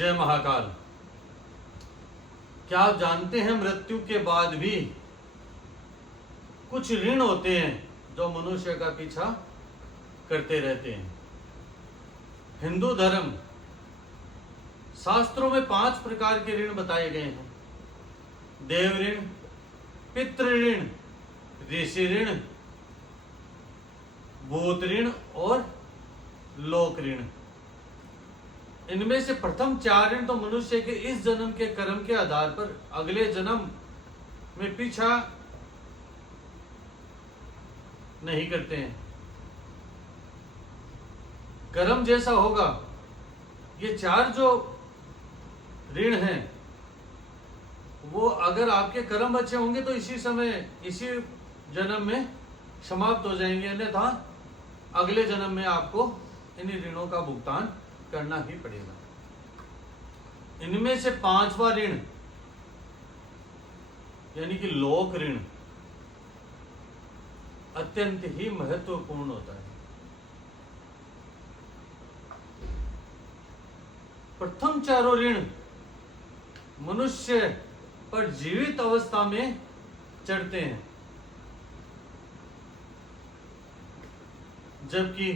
जय महाकाल। क्या आप जानते हैं मृत्यु के बाद भी कुछ ऋण होते हैं जो मनुष्य का पीछा करते रहते हैं। हिंदू धर्म शास्त्रों में 5 प्रकार के ऋण बताए गए हैं। देव ऋण, पितृ ऋण, ऋषि ऋण, भूत ऋण और लोक ऋण। इनमें से प्रथम 4 ऋण तो मनुष्य के इस जन्म के कर्म के आधार पर अगले जन्म में पीछा नहीं करते हैं। कर्म जैसा होगा, ये 4 जो ऋण हैं वो अगर आपके कर्म अच्छे होंगे तो इसी समय, इसी जन्म में समाप्त हो जाएंगे, अन्यथा अगले जन्म में आपको इन ऋणों का भुगतान करना ही पड़ेगा। इनमें से 5वां ऋण यानी कि लोक ऋण अत्यंत ही महत्वपूर्ण होता है। प्रथम 4 ऋण मनुष्य पर जीवित अवस्था में चढ़ते हैं, जबकि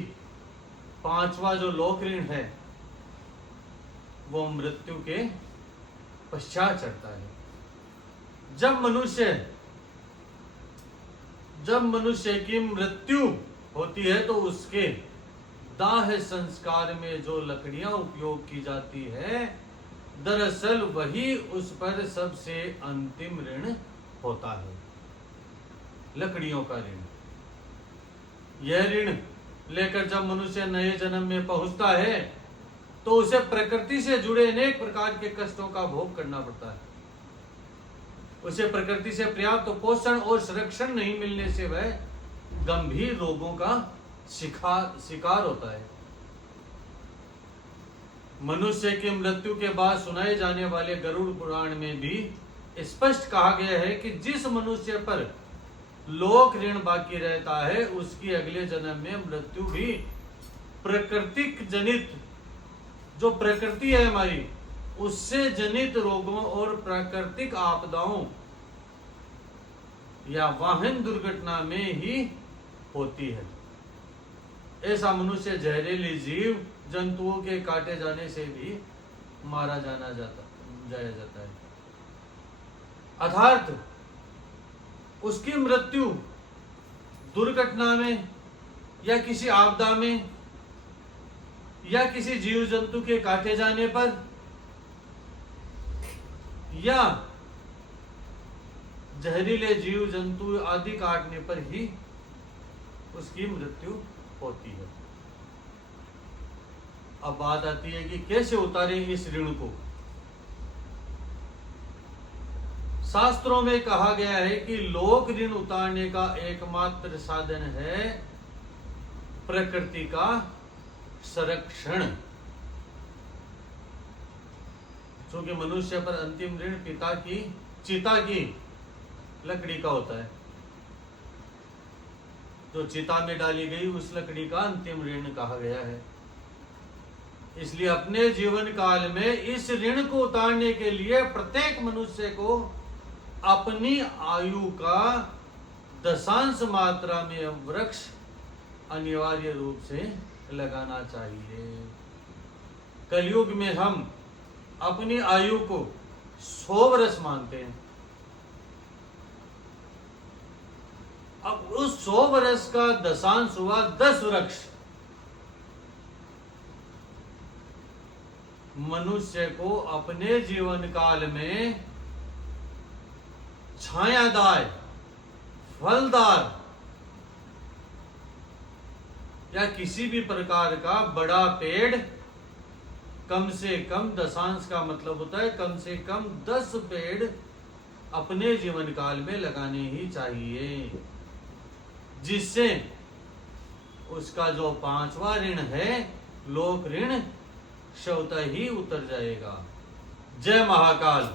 5वां जो लोक ऋण है वो मृत्यु के पश्चात चढ़ता है। जब मनुष्य की मृत्यु होती है तो उसके दाह संस्कार में जो लकड़ियां उपयोग की जाती है, दरअसल वही उस पर सबसे अंतिम ऋण होता है, लकड़ियों का ऋण। यह ऋण लेकर जब मनुष्य नए जन्म में पहुंचता है तो उसे प्रकृति से जुड़े अनेक प्रकार के कष्टों का भोग करना पड़ता है। उसे प्रकृति से पर्याप्त पोषण और संरक्षण नहीं मिलने से वह गंभीर रोगों का शिकार होता है। मनुष्य की मृत्यु के बाद सुनाए जाने वाले गरुड़ पुराण में भी स्पष्ट कहा गया है कि जिस मनुष्य पर लोक ऋण बाकी रहता है उसकी अगले जन्म में मृत्यु भी प्राकृतिक जनित, जो प्रकृति है हमारी, उससे जनित रोगों और प्राकृतिक आपदाओं या वाहन दुर्घटना में ही होती है। ऐसा मनुष्य जहरीले जीव जंतुओं के काटे जाने से भी मारा जाया जाता है। अर्थात उसकी मृत्यु दुर्घटना में या किसी आपदा में या किसी जीव जंतु के काटे जाने पर या जहरीले जीव जंतु आदि काटने पर ही उसकी मृत्यु होती है। अब बात आती है कि कैसे उतारें इस ऋण को। शास्त्रों में कहा गया है कि लोक ऋण उतारने का एकमात्र साधन है प्रकृति का संरक्षण। क्योंकि मनुष्य पर अंतिम ऋण चिता की लकड़ी का होता है। जो चिता में डाली गई उस लकड़ी का अंतिम ऋण कहा गया है। इसलिए अपने जीवन काल में इस ऋण को उतारने के लिए प्रत्येक मनुष्य को अपनी आयु का 10अंश मात्रा में वृक्ष अनिवार्य रूप से लगाना चाहिए। कलयुग में हम अपनी आयु को 100 वर्ष मानते हैं। अब उस 100 वर्ष का 10अंश हुआ 10 वृक्ष। मनुष्य को अपने जीवन काल में छायादार, फलदार या किसी भी प्रकार का बड़ा पेड़, कम से कम 10अंश का मतलब होता है कम से कम 10 पेड़ अपने जीवन काल में लगाने ही चाहिए, जिससे उसका जो 5वां ऋण है लोक ऋण स्वतः ही उतर जाएगा। जय महाकाल।